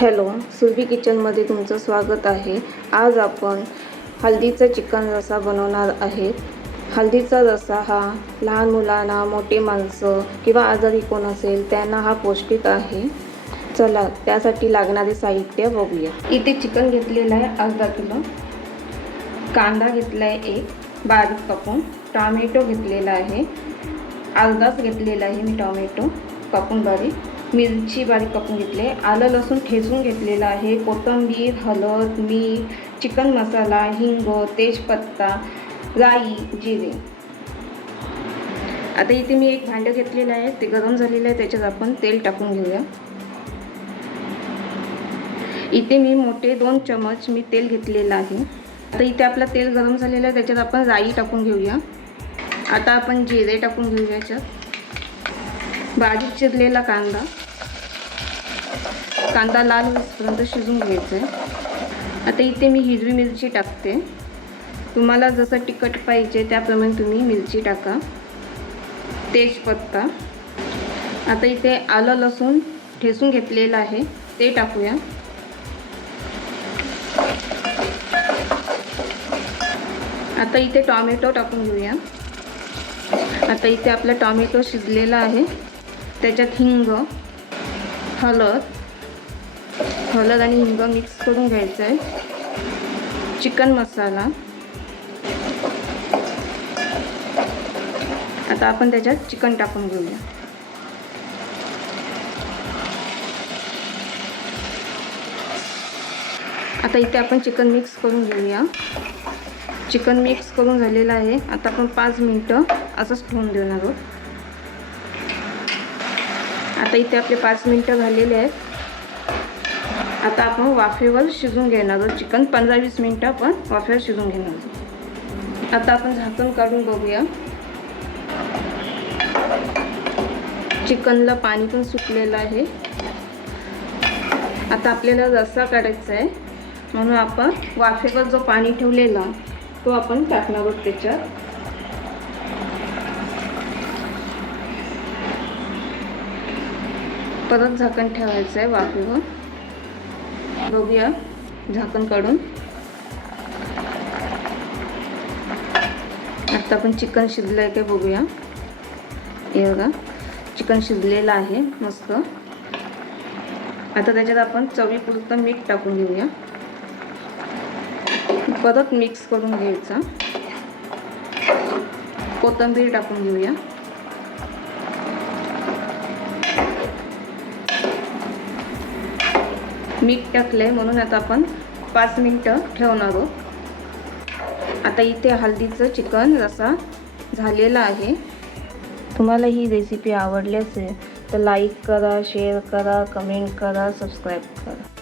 Hello, Surabhi किचनमध्ये तुमचं स्वागत आहे। आज आपण हळदीचा चिकन रस्सा बनवणार आहे। हळदीचा रस्सा हा लहान मुलांना, मोठे माणसं किंवा आजारी कोण असेल त्यांना हा पौष्टिक आहे। चला त्यासाठी लागणारे साहित्य बघूया। इथे चिकन घेतलेलं आहे अर्धा किलो, कांदा घेतला आहे एक बारीक कापून, टोमॅटो घेतलेला आहे अर्धाच घेतलेला आहे मी टोमॅटो कापून बारीक, मिरची बारीक कापून घेतले, आलं लसूण ठेचून घेतलेला आहे, कोथिंबीर, हळद, मीठ, चिकन मसाला, हिंग, तेजपत्ता, राई, जिरे। आता इथे मी एक भांडं घेतलेलं आहे, ते गरम झालेलं आहे, त्याच्यात आपण तेल टाकून घेऊया। इथे मी मोठे 2 चमच मी तेल घेतलेलं आहे। आता इथे आपलं तेल गरम झालेलं आहे, त्याच्यात आपण राई टाकून घेऊया। आता आपण जिरे टाकून घेऊया, याच्यात बारीक चिरलेला कांदा लाल होईपर्यंत शिजून घ्यायचा आहे। आता इथे मी हिरवी मिरची टाकते, तुम्हाला जसं तिखट पाहिजे त्याप्रमाणे तुम्ही मिरची टाका, तेजपत्ता। आता इथे आलं लसूण ठेचून घेतलेलं आहे ते टाकूया। आता इथे टोमॅटो टाकून घेऊया। आता इथे आपला टोमॅटो शिजलेला आहे, त्याच्यात हिंग, हळद आणि हिंग मिक्स करून घ्यायचं आहे, चिकन मसाला। आता आपण त्याच्यात चिकन टाकून घेऊया। आता इथे आपण चिकन मिक्स करून घेऊया। चिकन मिक्स करून झालेलं आहे, आता आपण 5 मिनिटं असंच ठेवून देणार आहोत। आता इथे आपले 5 मिनिटं झालेले आहेत, आता आपण वाफेवर शिजून घेणार आहोत चिकन, 15-20 मिनिटं आपण वाफेवर शिजून घेणार आहोत। आता आपण झाकण काढून बघूया, चिकनला पाणी पण सुटलेलं आहे। आता आपल्याला रस्सा काढायचा आहे, म्हणून आपण वाफेवर जो पाणी ठेवलेला तो आपण टाकणार आहोत त्याच्यात। परत झाकण ठेवायचं आहे वाफेवर। बघूया झाकण काढून, आता आपण चिकन शिजलं आहे का बघूया। हे बघा चिकन शिजलेलं आहे मस्त। आता त्याच्यात आपण चवीपुरतं मीठ टाकून घेऊया, परत मिक्स करून घ्यायचं, कोथिंबीर टाकून घेऊया। मीठ टाकलंय म्हणून आता आपण 5 मिनिटं ठेवणार आहोत। आता इथे हळदीचं चिकन रस्सा झालेला आहे। तुम्हाला ही रेसिपी आवडली असेल तर लाईक करा, शेअर करा, कमेंट करा, सबस्क्राईब करा।